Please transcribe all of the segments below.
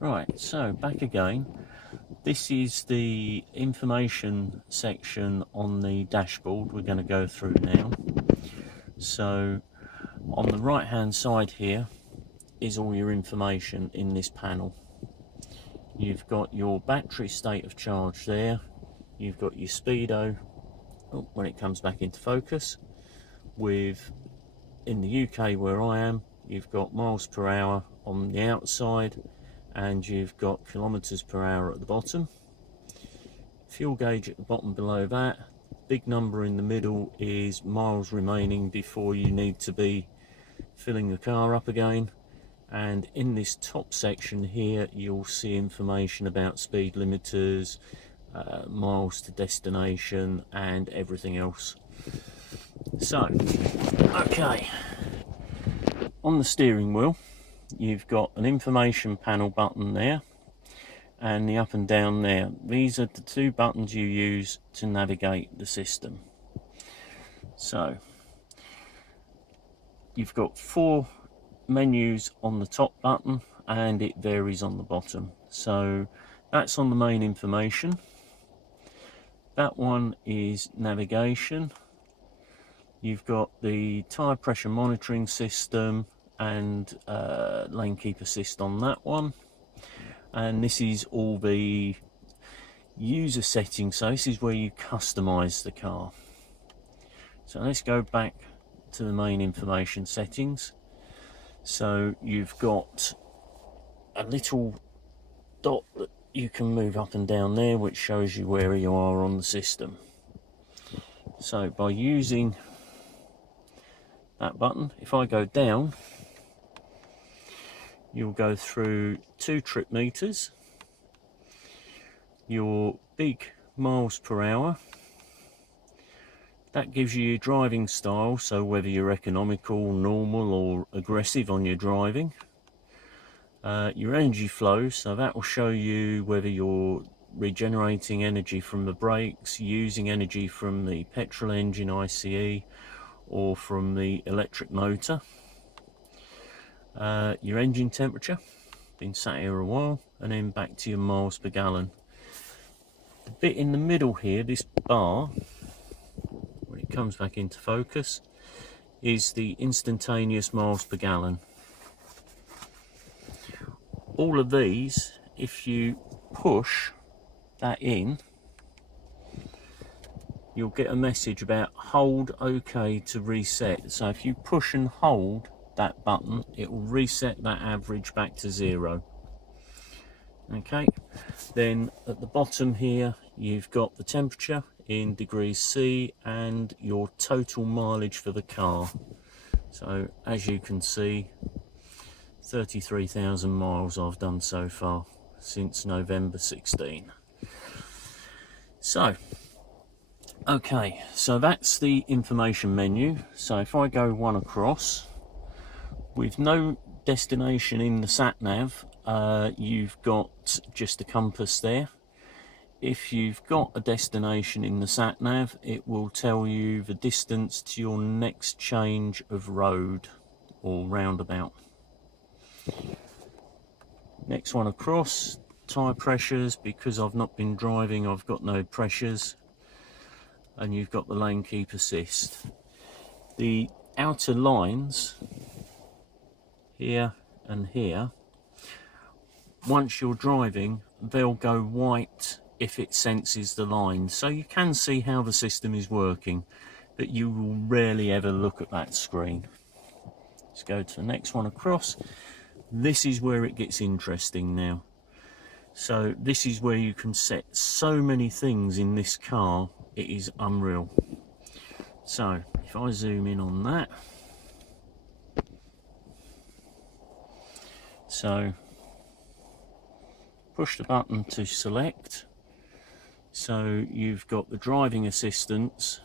Right, so back again. This is the information section on the dashboard we're going to go through now. So on the right hand side here is all your information in this panel. You've got your battery state of charge there, you've got your speedo when it comes back into focus. With in the UK where I am, you've got miles per hour on the outside and you've got kilometers per hour at the bottom. Fuel gauge at the bottom below that. Big number in the middle is miles remaining before you need to be filling the car up again. And in this top section here you'll see information about speed limiters, miles to destination and everything else. So okay, on the steering wheel you've got an information panel button there and the up and down there. These are the two buttons you use to navigate the system. So you've got 4 menus on the top button and it varies on the bottom. So that's on the main information. That one is navigation. You've got the tyre pressure monitoring system and lane keep assist on that one. And this is all the user settings, so this is where you customize the car. So let's go back to the main information settings. So you've got a little dot that you can move up and down there, which shows you where you are on the system. So by using that button, if I go down, you'll go through 2 trip meters, your big miles per hour. That gives you your driving style, so whether you're economical, normal or aggressive on your driving. Your energy flow, so that will show you whether you're regenerating energy from the brakes, using energy from the petrol engine ICE or from the electric motor. Your engine temperature, been sat here a while, and then back to your miles per gallon. The bit in the middle here, this bar, when it comes back into focus, is the instantaneous miles per gallon. All of these, if you push that in, you'll get a message about hold OK to reset. So if you push and hold that button, it will reset that average back to 0. Okay, then at the bottom here you've got the temperature in degrees C and your total mileage for the car. So as you can see, 33,000 miles I've done so far since November 16. So okay, so that's the information menu. So if I go one across, with no destination in the sat-nav, you've got just a compass there. If you've got a destination in the sat-nav, it will tell you the distance to your next change of road or roundabout. Next one across, tyre pressures. Because I've not been driving, I've got no pressures. And you've got the lane keep assist. The outer lines here and here, once you're driving, they'll go white if it senses the line, so you can see how the system is working, but you will rarely ever look at that screen. Let's go to the next one across. This is where it gets interesting now. So this is where you can set so many things in this car, it is unreal. So if I zoom in on that, so push the button to select. So you've got the driving assistance,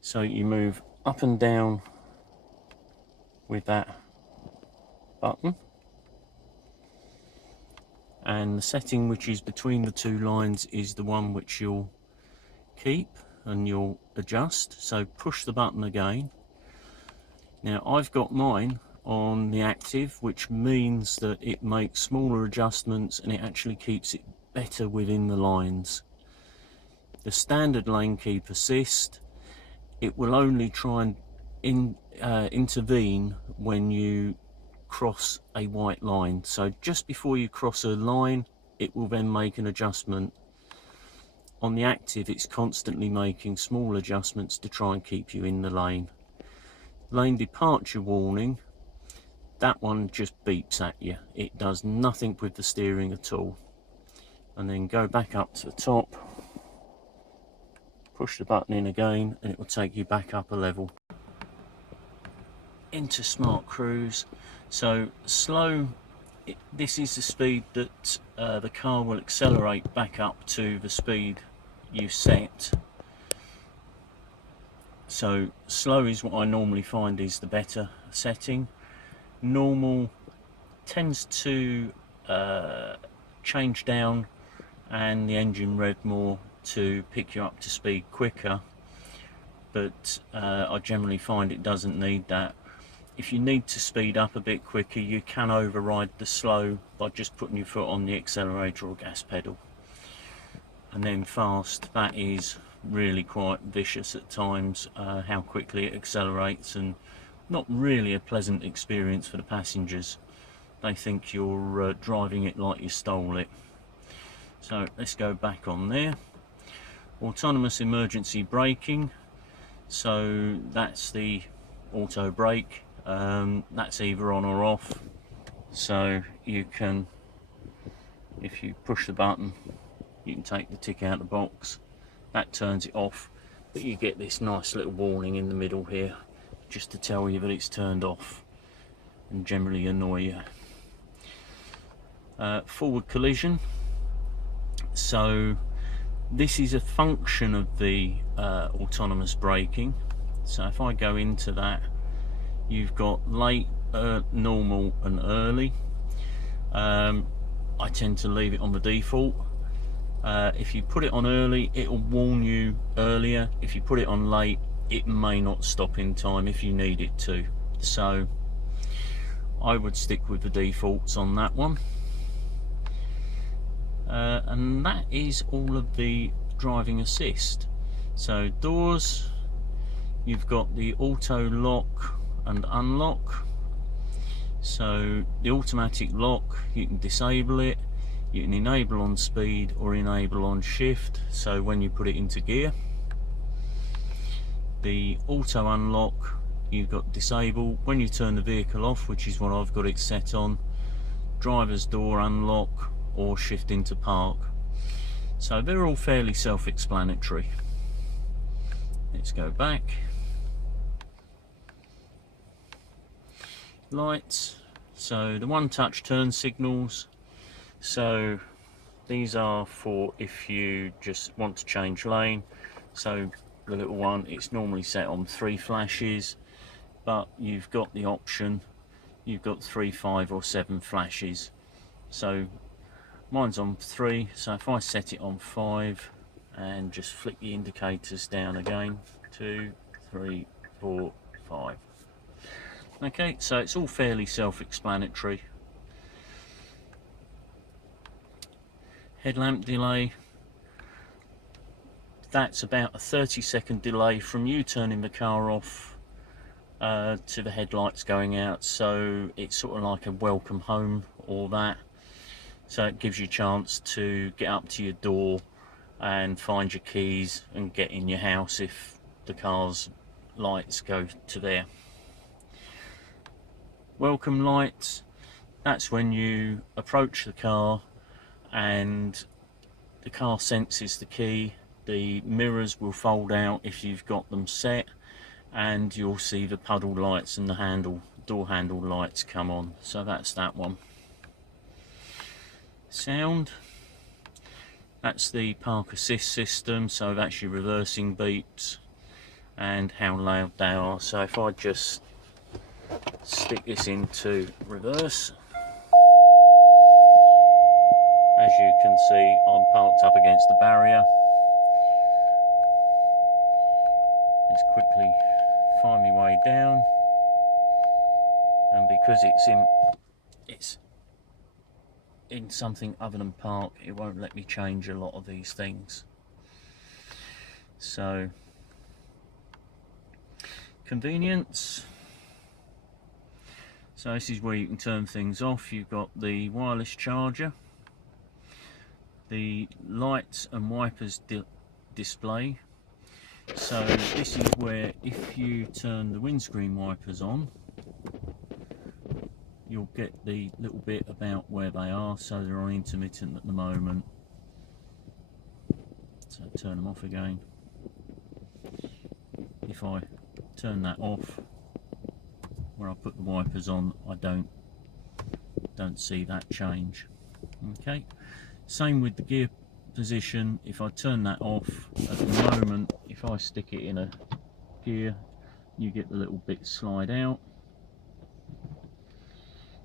so you move up and down with that button, and the setting which is between the 2 lines is the one which you'll keep and you'll adjust. So push the button again. Now I've got mine on the active, which means that it makes smaller adjustments and it actually keeps it better within the lines. The standard lane keep assist, it will only try and intervene when you cross a white line. So just before you cross a line, it will then make an adjustment. On the active, it's constantly making small adjustments to try and keep you in the lane. Lane departure warning, that one just beeps at you. It does nothing with the steering at all. And then go back up to the top, push the button in again, and it will take you back up a level. Into Smart Cruise. So slow, this is the speed that the car will accelerate back up to the speed you set. So slow is what I normally find is the better setting. Normal tends to change down and the engine rev more to pick you up to speed quicker, but I generally find it doesn't need that. If you need to speed up a bit quicker, you can override the slow by just putting your foot on the accelerator or gas pedal. And then fast, that is really quite vicious at times, how quickly it accelerates, and not really a pleasant experience for the passengers. They think you're driving it like you stole it. So let's go back on there. Autonomous emergency braking, so that's the auto brake. That's either on or off, so you can, if you push the button, you can take the tick out of the box, that turns it off, but you get this nice little warning in the middle here just to tell you that it's turned off and generally annoy you. Forward collision, so this is a function of the autonomous braking. So if I go into that, you've got late, normal and early. I tend to leave it on the default. If you put it on early, it will warn you earlier. If you put it on late, it may not stop in time if you need it to. So I would stick with the defaults on that one. And that is all of the driving assist. So doors, you've got the auto lock and unlock. So the automatic lock, you can disable it, you can enable on speed or enable on shift, so when you put it into gear. The auto unlock, you've got disable when you turn the vehicle off, which is what I've got it set on. Driver's door unlock or shift into park. So they're all fairly self-explanatory. Let's go back. Lights, so the one touch turn signals, so these are for if you just want to change lane. So the little one, it's normally set on 3 flashes, but you've got the option, you've got 3, 5 or 7 flashes. So mine's on 3, so if I set it on 5 and just flick the indicators down again, 2, 3, 4, 5. Okay, so it's all fairly self-explanatory. Headlamp delay, that's about a 30-second delay from you turning the car off to the headlights going out, so it's sort of like a welcome home or that. So it gives you a chance to get up to your door and find your keys and get in your house if the car's lights go to there. Welcome lights, that's when you approach the car and the car senses the key. The mirrors will fold out if you've got them set, and you'll see the puddle lights and the door handle lights come on. So that's that one. Sound, that's the park assist system, so that's your reversing beeps and how loud they are. So if I just stick this into reverse, as you can see, I'm parked up against the barrier. Let's quickly find my way down and because it's in something other than park, it won't let me change a lot of these things. So convenience. So this is where you can turn things off. You've got the wireless charger, the lights and wipers display. So this is where if you turn the windscreen wipers on, you'll get the little bit about where they are. So they're on intermittent at the moment. So turn them off again. If I turn that off, where I put the wipers on, I don't see that change. Okay, same with the gear position. If I turn that off at the moment, if I stick it in a gear, you get the little bit slide out.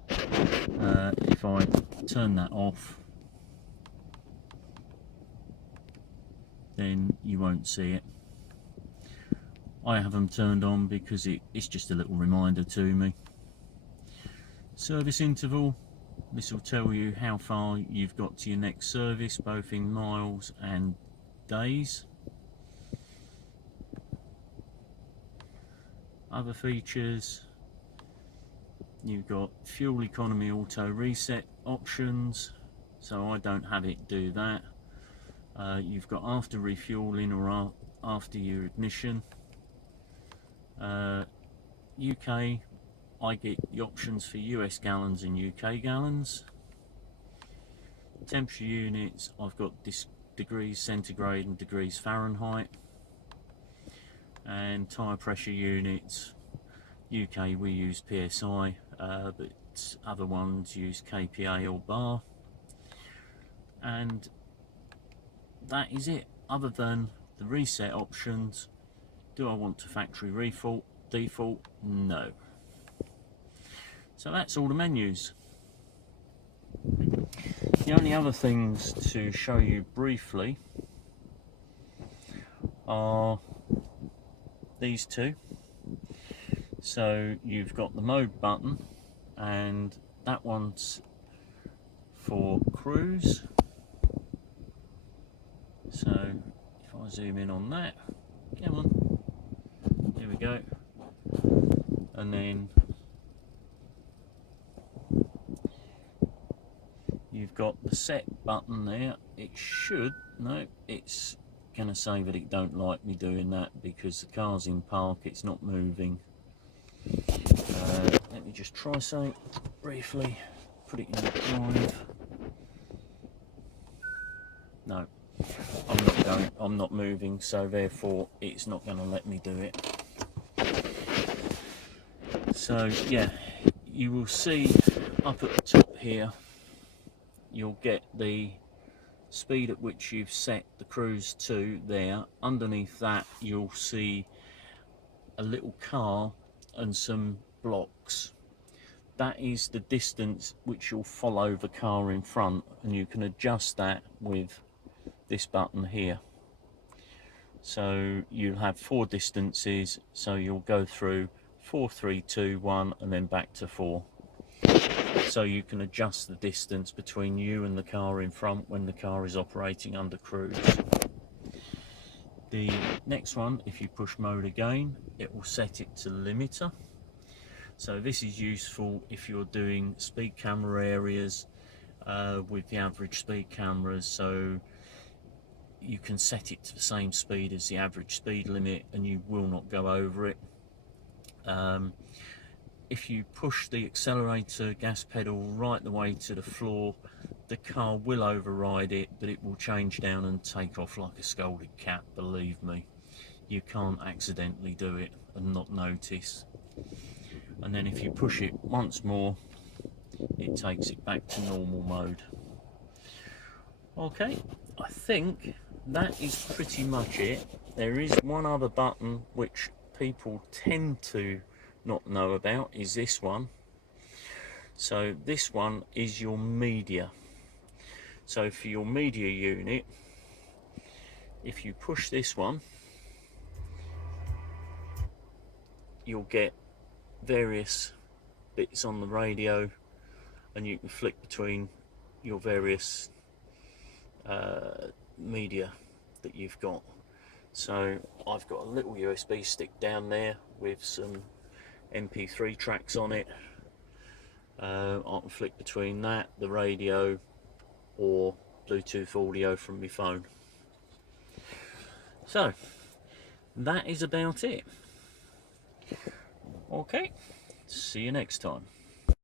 If I turn that off, then you won't see it. I have them turned on because it's just a little reminder to me. Service interval, this will tell you how far you've got to your next service, both in miles and days. Other features, you've got fuel economy auto reset options, so I don't have it do that. You've got after refueling or after your ignition. UK, I get the options for US gallons and UK gallons. Temperature units, I've got degrees centigrade and degrees Fahrenheit. And tyre pressure units, UK we use PSI, but other ones use KPA or bar. And that is it, other than the reset options. Do I want to factory default? No. So that's all the menus. The only other things to show you briefly are these two. So you've got the mode button, and that one's for cruise. So if I zoom in on that, come on, there we go. And then you've got the set button there. It should, no, it's gonna say that it don't like me doing that because the car's in park, it's not moving. Let me just try something briefly. Put it in drive. No, I'm not moving, so therefore it's not going to let me do it. So yeah, you will see up at the top here, you'll get the speed at which you've set the cruise to there. Underneath that you'll see a little car and some blocks. That is the distance which you'll follow the car in front, and you can adjust that with this button here. So you'll have 4 distances, so you'll go through 4, 3, 2, 1 and then back to 4. So you can adjust the distance between you and the car in front when the car is operating under cruise. The next one, if you push mode again, it will set it to limiter. So this is useful if you're doing speed camera areas with the average speed cameras, so you can set it to the same speed as the average speed limit and you will not go over it. If you push the accelerator gas pedal right the way to the floor, the car will override it, but it will change down and take off like a scolded cat, believe me. You can't accidentally do it and not notice. And then if you push it once more, it takes it back to normal mode. Okay, I think that is pretty much it. There is one other button which people tend to not know about, is this one. So this one is your media. So for your media unit, if you push this one, you'll get various bits on the radio, and you can flick between your various media that you've got. So I've got a little USB stick down there with some MP3 tracks on it. I can flick between that, the radio, or Bluetooth audio from my phone. So that is about it. Okay, see you next time.